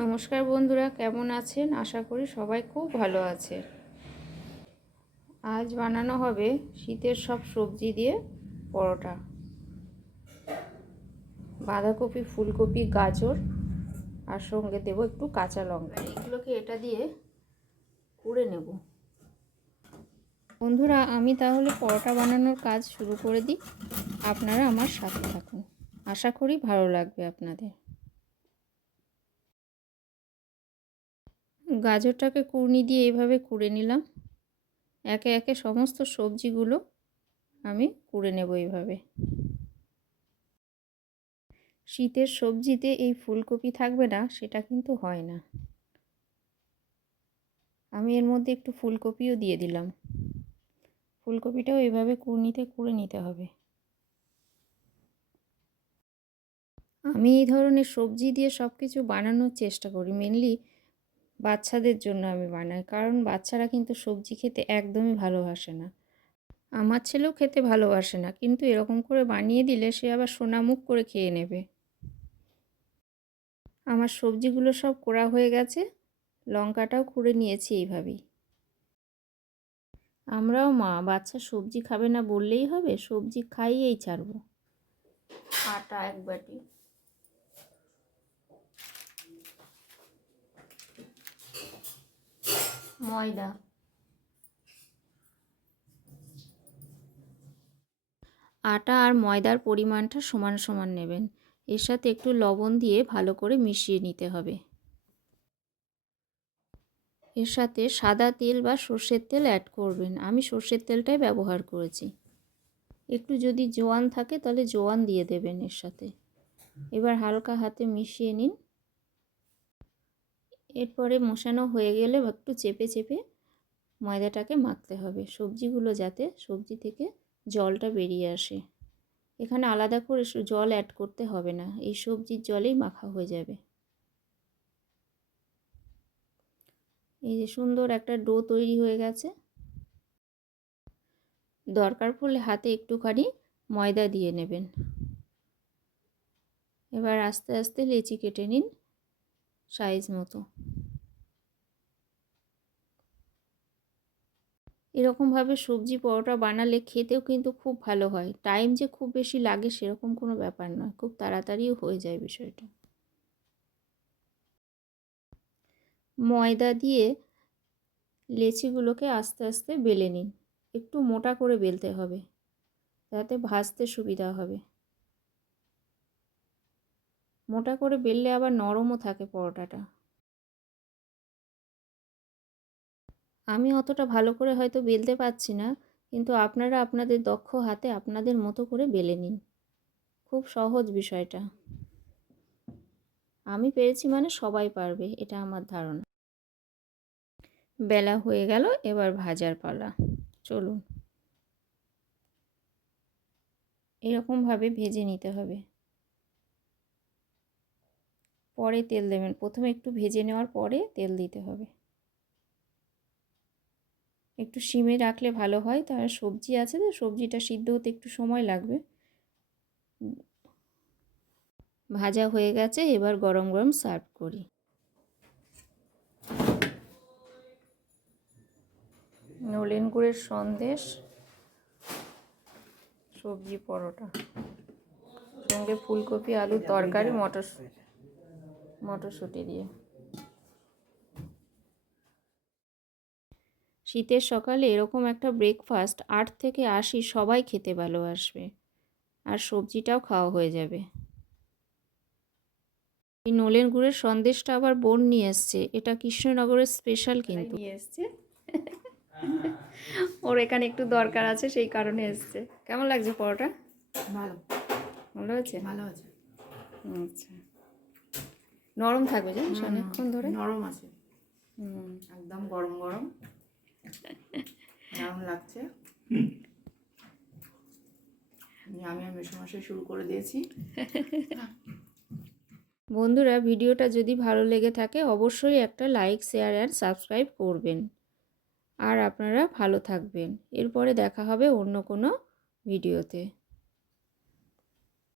নমস্কার বন্ধুরা, কেমন আছেন? আশা করি সবাই খুব ভালো আছে আজ বানানো হবে শীতের সব সবজি দিয়ে পরোটা। বাঁধাকপি, ফুলকপি, গাজর, আর সঙ্গে দেবো একটু কাঁচা লঙ্কা। এগুলোকে এটা দিয়ে কুড়ে নেব। বন্ধুরা, আমি তাহলে পরোটা বানানোর কাজ শুরু করে দিই। আপনারা আমার সাথে থাকুন। আশা করি ভালো লাগবে আপনাদের। গাজরটাকে কুড়নি দিয়ে এইভাবে কুড়ে নিলাম। একে একে সমস্ত সবজিগুলো আমি কুড়ে নেব এইভাবে শীতের সবজিতে এই ফুলকপি থাকবে না, সেটা কিন্তু হয় না। আমি এর মধ্যে একটু ফুলকপিও দিয়ে দিলাম। ফুলকপিটাও এইভাবে কুড়নিতে কুড়ে নিতে হবে। আমি এই ধরনের সবজি দিয়ে সব কিছু বানানোর চেষ্টা করি মেনলি বাচ্চাদের জন্য আমি বানাই। কারণ বাচ্চারা কিন্তু সবজি খেতে একদমই ভালোবাসে না। আমার ছেলেও খেতে ভালোবাসে না। কিন্তু এরকম করে বানিয়ে দিলে সে আবার সোনামুখ করে খেয়ে নেবে। আমার সবজিগুলো সব কোড়া হয়ে গেছে। লঙ্কাটাও কুড়ে নিয়েছি এইভাবেই। আমরাও মা, বাচ্চা সবজি খাবে না বললেই হবে, সবজি খাইয়েই ছাড়বো। আটা এক বাটি। ময়দা। আটা আর ময়দার পরিমাণটা সমান সমান নেবেন। এর সাথে একটু লবণ দিয়ে ভালো করে মিশিয়ে নিতে হবে। এর সাথে সাদা তেল বা সর্ষের তেল অ্যাড করবেন। আমি সর্ষের তেলটাই ব্যবহার করেছি। একটু যদি জোয়ান থাকে তাহলে জোয়ান দিয়ে দেবেন এর সাথে। এবার হালকা হাতে মিশিয়ে নিন। এরপরে মশানো হয়ে গেলে একটু চেপে চেপে ময়দাটাকে মাখতে হবে। সবজিগুলো যাতে সবজি থেকে জলটা বেরিয়ে আসে। এখানে আলাদা করে জল অ্যাড করতে হবে না। এই সবজির জলেই মাখা হয়ে যাবে। এই যে সুন্দর একটা ডো তৈরি হয়ে গেছে। দরকার পড়লে হাতে একটুখানি ময়দা দিয়ে নেবেন। এবার আস্তে আস্তে লেচি কেটে নিন। সাইজ মতো। এরকমভাবে সবজি পরোটা বানালে খেতেও কিন্তু খুব ভালো হয়। টাইম যে খুব বেশি লাগে সেরকম কোনো ব্যাপার নয়, খুব তাড়াতাড়িও হয়ে যায় বিষয়টা। ময়দা দিয়ে লেচিগুলোকে আস্তে আস্তে বেলে নিন। একটু মোটা করে বেলতে হবে, যাতে ভাজতে সুবিধা হবে। মোটা করে বেললে আবার নরমও থাকে পরোটাটা। আমি অতটা ভালো করে হয়তো বেলতে পারছি না, কিন্তু আপনারা আপনাদের দক্ষ হাতে আপনাদের মতো করে বেলে নিন। খুব সহজ বিষয়টা। আমি পেরেছি মানে সবাই পারবে, এটা আমার ধারণা। বেলা হয়ে গেল, এবার ভাজার পালা। চলুন। এরকমভাবে ভেজে নিতে হবে। পরে তেল দেবেন। প্রথমে একটু ভেজে নেওয়ার পরে তেল দিতে হবে। একটু সিমে রাখলে ভালো হয়। তার সবজি আছে তো সবজিটা সিদ্ধ হতে একটু সময় লাগবে। ভাজা হয়ে গেছে এবার গরম গরম সার্ভ করি। নলেন গুড়ের সন্দেশ সবজি পরোটা সঙ্গে ফুলকপি আলুর তরকারি মটর মটরশুঁটি দিয়ে। শীতের সকালে এরকম একটা ব্রেকফাস্ট আট থেকে আশি সবাই খেতে ভালোবাসবে। আর সবজিটাও খাওয়া হয়ে যাবে। এই নলেন গুড়ের সন্দেশটা আবার বোন নিয়ে এসছে। এটা কৃষ্ণনগরের স্পেশাল কিন্তু। নিয়ে এসছে। ওর এখানে একটু দরকার আছে সেই কারণে এসছে। কেমন লাগছে পরোটা? ভালো। ভালো আছে ভালো আছে আচ্ছা। নরম থাকবে জানিস অনেকক্ষণ ধরে। নরম আছে। একদম গরম গরম। দারুণ লাগছে। আমি আর মেশামশাই শুরু করে দিয়েছি। বন্ধুরা ভিডিওটা যদি ভালো লেগে থাকে অবশ্যই একটা লাইক শেয়ার অ্যান্ড সাবস্ক্রাইব করবেন। আর আপনারা ভালো থাকবেন। এরপরে দেখা হবে অন্য কোনো ভিডিওতে।